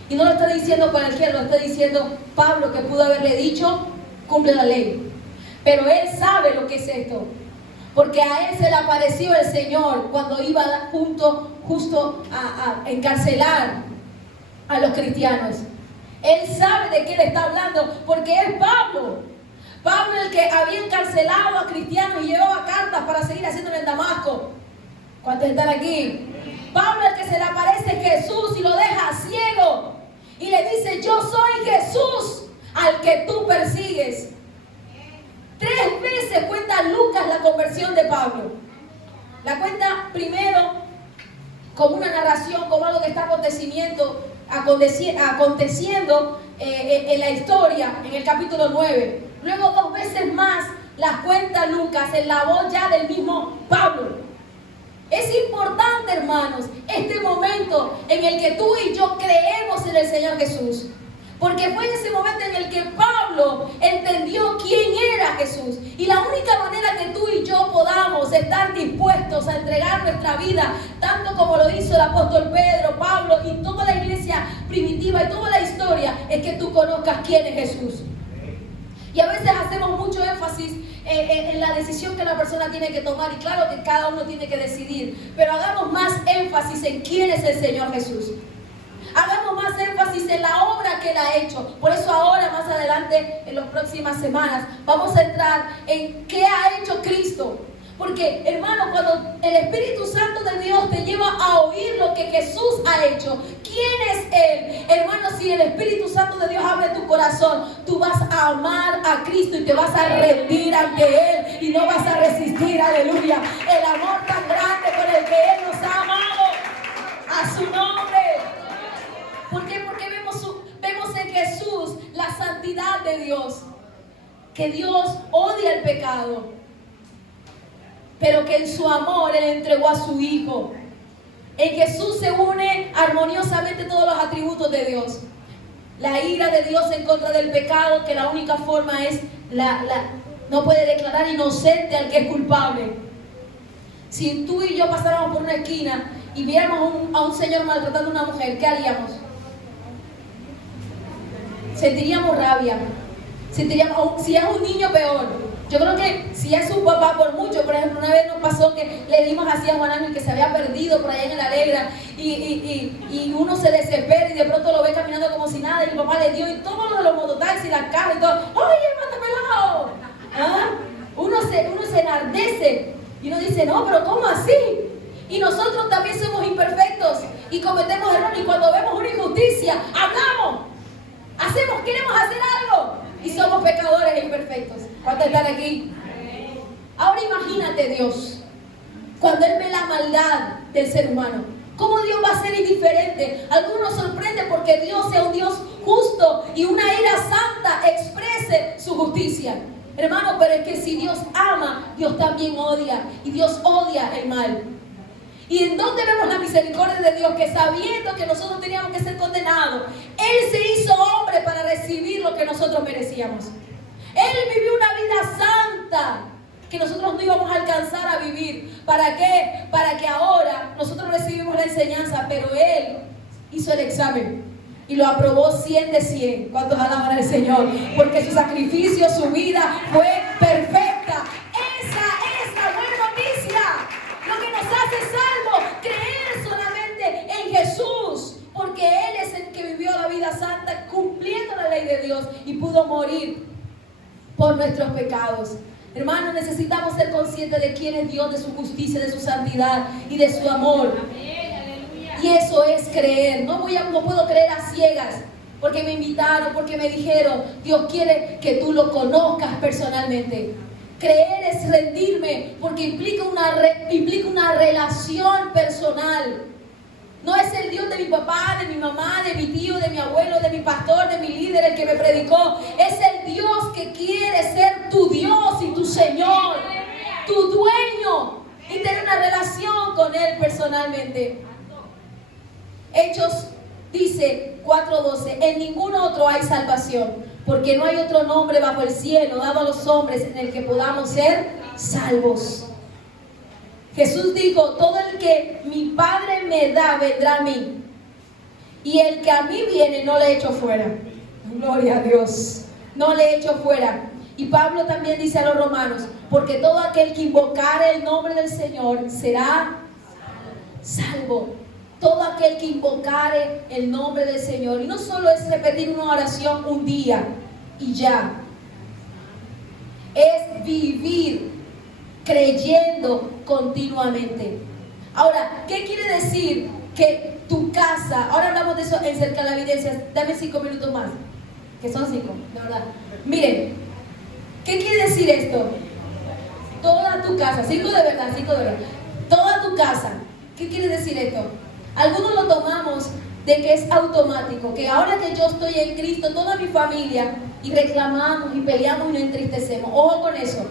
Y no lo está diciendo cualquiera, lo está diciendo Pablo, que pudo haberle dicho, cumple la ley. Pero él sabe lo que es esto. Porque a él se le apareció el Señor cuando iba justo a encarcelar a los cristianos. Él sabe de qué le está hablando, porque es Pablo. Pablo, el que había encarcelado a cristianos y llevaba cartas para seguir haciéndolo en Damasco. ¿Cuántos están aquí? Pablo, el que se le aparece Jesús y lo deja ciego. Y le dice, yo soy Jesús al que tú persigues. 3 veces cuenta Lucas la conversión de Pablo. La cuenta primero como una narración, como algo que está aconteciendo en la historia, en el capítulo 9. Luego 2 veces más las cuenta Lucas en la voz ya del mismo Pablo. Es importante, hermanos, este momento en el que tú y yo creemos en el Señor Jesús. Porque fue en ese momento en el que Pablo entendió quién era Jesús. Y la única manera que tú y yo podamos estar dispuestos a entregar nuestra vida, tanto como lo hizo el apóstol Pedro, Pablo y toda la iglesia primitiva y toda la historia, es que tú conozcas quién es Jesús. Y a veces hacemos mucho énfasis en la decisión que la persona tiene que tomar. Y claro que cada uno tiene que decidir. Pero hagamos más énfasis en quién es el Señor Jesús. Hagamos más énfasis en la obra que Él ha hecho. Por eso ahora, más adelante, en las próximas semanas, vamos a entrar en qué ha hecho Cristo. Porque, hermano, cuando el Espíritu Santo de Dios te lleva a oír lo que Jesús ha hecho, ¿quién es Él? Hermano, si el Espíritu Santo de Dios abre tu corazón, tú vas a amar a Cristo y te vas a rendir ante Él y no vas a resistir, aleluya, el amor tan grande con el que Él nos ha amado. A su nombre. ¿Por qué? Porque vemos Dios, que Dios odia el pecado, pero que en su amor Él entregó a su Hijo. En Jesús se une armoniosamente todos los atributos de Dios. La ira de Dios en contra del pecado, que la única forma es no puede declarar inocente al que es culpable. Si tú y yo pasáramos por una esquina y viéramos a un señor maltratando a una mujer, ¿qué haríamos? Sentiríamos rabia. Sentiríamos, si es un niño, peor. Yo creo que si es su papá, por mucho. Por ejemplo, una vez nos pasó que le dimos así a Juan Ángel, que se había perdido por allá en el Alegra, y uno se desespera y de pronto lo ve caminando como si nada, y el papá le dio, y todos los de los mototaxis, las carros y todo, ¡oye, mátamelo! ¿Ah? Uno se enardece y uno dice, no, pero ¿cómo así? Y nosotros también somos imperfectos y cometemos errores, y cuando vemos una injusticia, hablamos, queremos hacer algo, y somos pecadores e imperfectos. ¿Cuántos están aquí? Ahora imagínate Dios, cuando Él ve la maldad del ser humano, ¿cómo Dios va a ser indiferente? Algunos sorprende porque Dios es un Dios justo y una ira santa exprese su justicia. Hermano, pero es que si Dios ama, Dios también odia, y Dios odia el mal. ¿Y en dónde vemos la misericordia de Dios? Que sabiendo que nosotros teníamos que ser condenados, Él se hizo hombre para recibir lo que nosotros merecíamos. Él vivió una vida santa que nosotros no íbamos a alcanzar a vivir. ¿Para qué? Para que ahora nosotros recibimos la enseñanza, pero Él hizo el examen y lo aprobó 100 de 100. ¿Cuántos alaban al Señor? Porque su sacrificio, su vida fue perfecta. Esa es la buena noticia. Lo que nos hace salvos, creer solamente en Jesús, porque Él es el que vivió la vida santa cumpliendo la ley de Dios y pudo morir por nuestros pecados. Hermanos, necesitamos ser conscientes de quién es Dios, de su justicia, de su santidad y de su amor. Y eso es creer. No puedo creer a ciegas porque me invitaron, porque me dijeron. Dios quiere que tú lo conozcas personalmente. Creer es rendirme porque implica una relación personal. No es el Dios de mi papá, de mi mamá, de mi tío, de mi abuelo, de mi pastor, de mi líder, el que me predicó. Es el Dios que quiere ser tu Dios y tu Señor, tu dueño, y tener una relación con Él personalmente. Hechos dice 4:12, en ningún otro hay salvación, porque no hay otro nombre bajo el cielo dado a los hombres en el que podamos ser salvos. Jesús dijo, todo el que mi Padre me da vendrá a mí, y el que a mí viene no le echo fuera. Gloria a Dios, no le echo fuera. Y Pablo también dice a los romanos, porque todo aquel que invocare el nombre del Señor será salvo. Todo aquel que invocare el nombre del Señor. Y no solo es repetir una oración un día y ya, es vivir creyendo continuamente. Ahora, ¿qué quiere decir que tu casa? Ahora hablamos de eso en Cerca de la Evidencia. Dame 5 minutos más, que son 5, de verdad. Miren, ¿qué quiere decir esto? Toda tu casa, 5 de verdad, 5 de verdad. Toda tu casa. ¿Qué quiere decir esto? Algunos lo tomamos de que es automático, que ahora que yo estoy en Cristo, toda mi familia, y reclamamos y peleamos y nos entristecemos. Ojo con eso.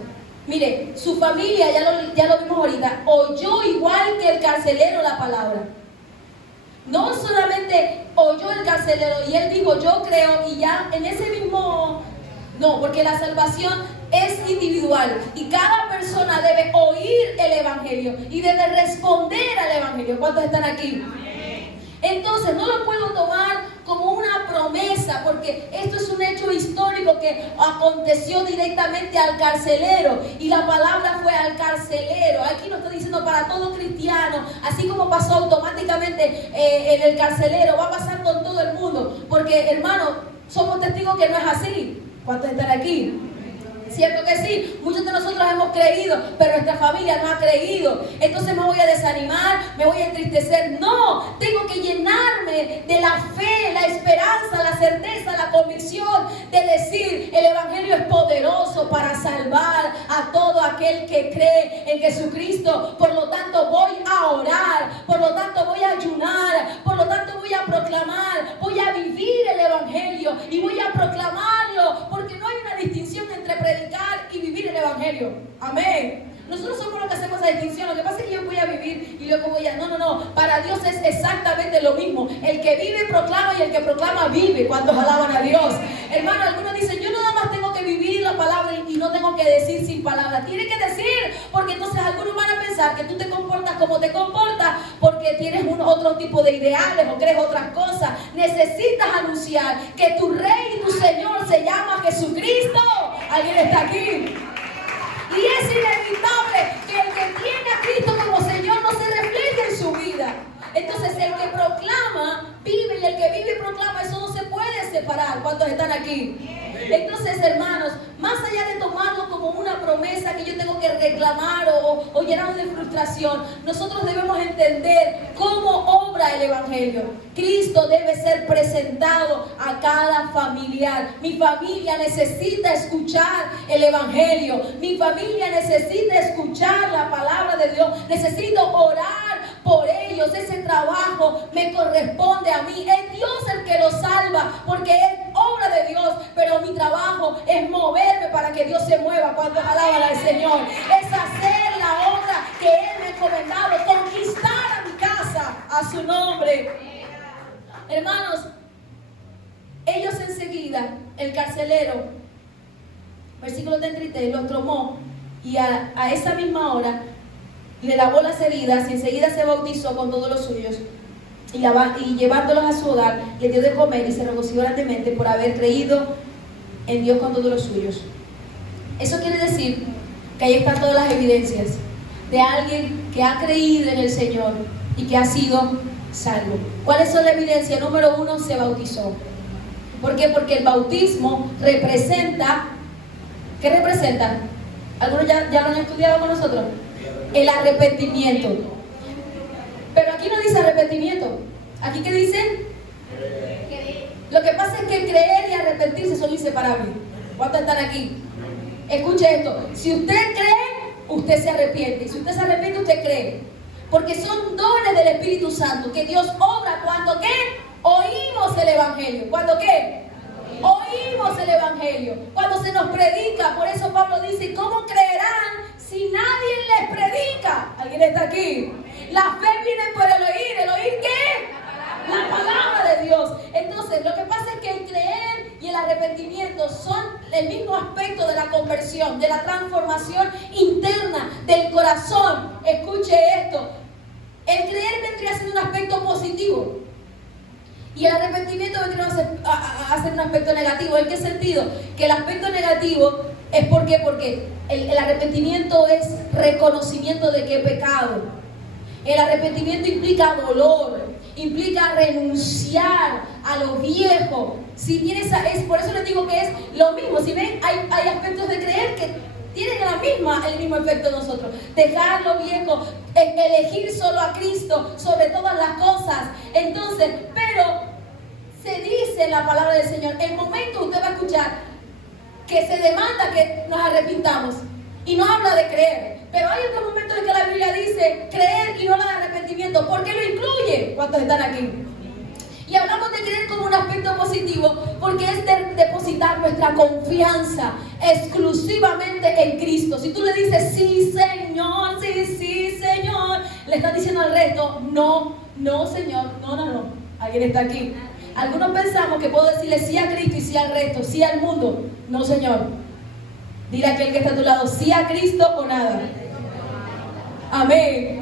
Mire, su familia, ya lo vimos ahorita, oyó igual que el carcelero la palabra. No solamente oyó el carcelero y él dijo, yo creo, y ya en ese mismo... No, porque la salvación es individual y cada persona debe oír el Evangelio y debe responder al Evangelio. ¿Cuántos están aquí? Entonces no lo puedo tomar como una promesa, porque esto es un hecho histórico que aconteció directamente al carcelero, y la palabra fue al carcelero. Aquí nos está diciendo para todo cristiano, así como pasó automáticamente en el carcelero, va a pasar con todo el mundo, porque hermano, somos testigos que no es así. ¿Cuántos están aquí? ¿Cierto que sí? Muchos de nosotros hemos creído, pero nuestra familia no ha creído. Entonces me voy a desanimar, me voy a entristecer. No, tengo que llenarme de la fe, la esperanza, la certeza, la convicción de decir, el Evangelio es poderoso para salvar a todo aquel que cree en Jesucristo. Por lo tanto voy a orar, por lo tanto voy a ayunar, por lo tanto voy a proclamar, voy a vivir el Evangelio y voy a proclamarlo, porque no hay evangelio. Amén. Nosotros somos los que hacemos esa distinción. Lo que pasa es que yo voy a vivir y luego voy a... No. Para Dios es exactamente lo mismo. El que vive proclama y el que proclama vive. ¿Cuántos alaban a Dios? Hermano, algunos dicen, yo nada más tengo que vivir la palabra y no tengo que decir sin palabra. Tiene que decir, porque entonces algunos van a pensar que tú te comportas como te comportas porque tienes otro tipo de ideales o crees otras cosas. Necesitas anunciar que tu Rey y tu Señor se llama Jesucristo. ¿Alguien está aquí? Y es inevitable que el que tiene a Cristo como Señor no se refleje en su vida. Entonces el que proclama, vive, y el que vive y proclama, eso no se puede separar. ¿Cuántos están aquí? Entonces, hermanos, más allá de tomarlo como una promesa que yo tengo que reclamar o llenarnos de frustración, nosotros debemos entender cómo obra el Evangelio. Cristo debe ser presentado a cada familiar. Mi familia necesita escuchar el Evangelio. Mi familia necesita escuchar la palabra de Dios. Necesito orar por ellos. Ese trabajo me corresponde a mí. Es Dios el que los salva, porque es obra de Dios, pero mi trabajo es moverme para que Dios se mueva. Cuando alaban al Señor, es hacer la obra que Él me ha encomendado, conquistar a mi casa a su nombre. Hermanos, ellos enseguida, el carcelero, versículo 33, los tomó y a esa misma hora le lavó las heridas y enseguida se bautizó con todos los suyos. Y llevándolos a su hogar, le dio de comer y se regocijó grandemente por haber creído en Dios con todos los suyos. Eso quiere decir que ahí están todas las evidencias de alguien que ha creído en el Señor y que ha sido salvo. ¿Cuáles son las evidencias? Número 1, se bautizó. ¿Por qué? Porque el bautismo representa, ¿qué representa? ¿Algunos ya lo han estudiado con nosotros? El arrepentimiento. Pero aquí no dice arrepentimiento. ¿Aquí qué dice? Lo que pasa es que creer y arrepentirse son inseparables. ¿Cuántos están aquí? Escuche esto. Si usted cree, usted se arrepiente. Y si usted se arrepiente, usted cree. Porque son dones del Espíritu Santo que Dios obra cuando ¿qué? Oímos el Evangelio. ¿Cuándo qué? Oímos el Evangelio. Cuando se nos predica. Por eso Pablo dice, ¿cómo creerán si nadie les predica? ¿Alguien está aquí? La fe viene por el oír. ¿El oír qué? La palabra de Dios. Entonces, lo que pasa es que el creer y el arrepentimiento son el mismo aspecto de la conversión, de la transformación interna del corazón. Escuche esto. El creer vendría a ser un aspecto positivo y el arrepentimiento vendría a ser un aspecto negativo. ¿En qué sentido? Que el aspecto negativo es porque el arrepentimiento es reconocimiento de que he pecado. El arrepentimiento implica dolor, implica renunciar a lo viejo. Si tienes, por eso les digo que es lo mismo. Si ven, hay aspectos de creer que tienen el mismo efecto de nosotros. Dejar lo viejo, elegir solo a Cristo sobre todas las cosas. Entonces, pero se dice en la palabra del Señor, el momento usted va a escuchar que se demanda que nos arrepintamos. Y no habla de creer, pero hay otros momentos en que la Biblia dice creer y no habla de arrepentimiento. ¿Por qué lo incluye? ¿Cuántos están aquí? Y hablamos de creer como un aspecto positivo porque es depositar nuestra confianza exclusivamente en Cristo. Si tú le dices sí Señor, sí Señor, le estás diciendo al resto no Señor, no. ¿Alguien está aquí? Algunos pensamos que puedo decirle sí a Cristo y sí al resto, sí al mundo. No Señor. Dile a aquel que está a tu lado, sí a Cristo o nada. Amén.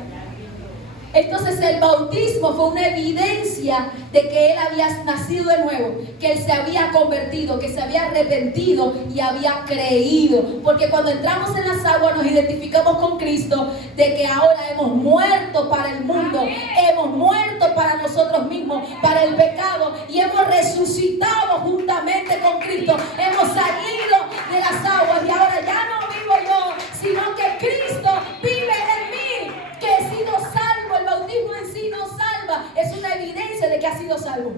Entonces el bautismo fue una evidencia de que él había nacido de nuevo, que él se había convertido, que se había arrepentido y había creído. Porque cuando entramos en las aguas nos identificamos con Cristo, de que ahora hemos muerto para el mundo, hemos muerto para nosotros mismos, para el pecado, y hemos resucitado juntamente con Cristo. Hemos salido de las aguas y ahora ya no vivo yo, sino que Cristo vive en mí, que he sido salvo. El bautismo en sí no salva, es una evidencia de que ha sido salvo.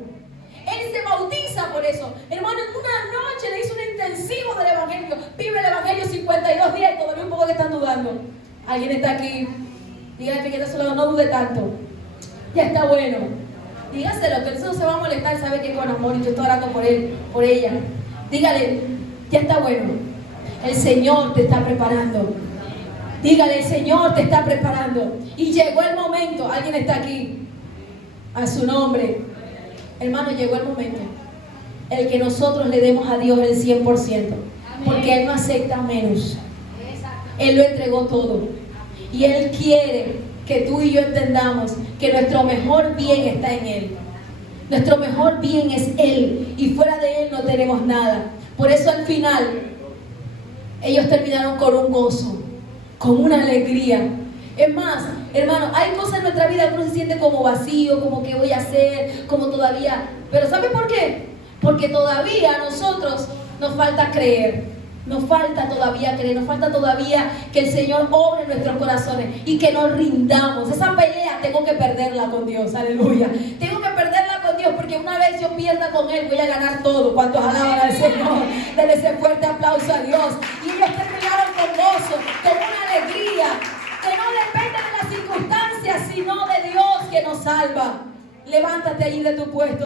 Él se bautiza por eso. Hermano, en una noche le hizo un intensivo del Evangelio. Vive el Evangelio 52 días y todavía un poco que están dudando. ¿Alguien está aquí? Dígale que está a su lado, no dude tanto. Ya está bueno. Dígaselo, que él no se va a molestar, sabe que con amor y yo estoy orando por él, por ella. Dígale, ya está bueno. El Señor te está preparando. Dígale, el Señor te está preparando. Y llegó el momento. ¿Alguien está aquí? A su nombre. Hermano, llegó el momento. El que nosotros le demos a Dios el 100%. Porque Él no acepta menos. Él lo entregó todo. Y Él quiere que tú y yo entendamos que nuestro mejor bien está en Él. Nuestro mejor bien es Él. Y fuera de Él no tenemos nada. Por eso al final, ellos terminaron con un gozo, con una alegría. Es más, hermano, hay cosas en nuestra vida que uno se siente como vacío, como que voy a hacer, como todavía. Pero ¿sabe por qué? Porque todavía a nosotros nos falta creer. Nos falta todavía creer, nos falta todavía que el Señor obre en nuestros corazones y que nos rindamos. Esa pelea tengo que perderla con Dios, aleluya. Tengo que perderla con Dios porque una vez yo pierda con Él voy a ganar todo. ¿Cuántos alaban al Señor? Denle ese fuerte aplauso a Dios. Y ellos terminaron con gozo, con una alegría que no depende de las circunstancias, sino de Dios que nos salva. Levántate ahí de tu puesto.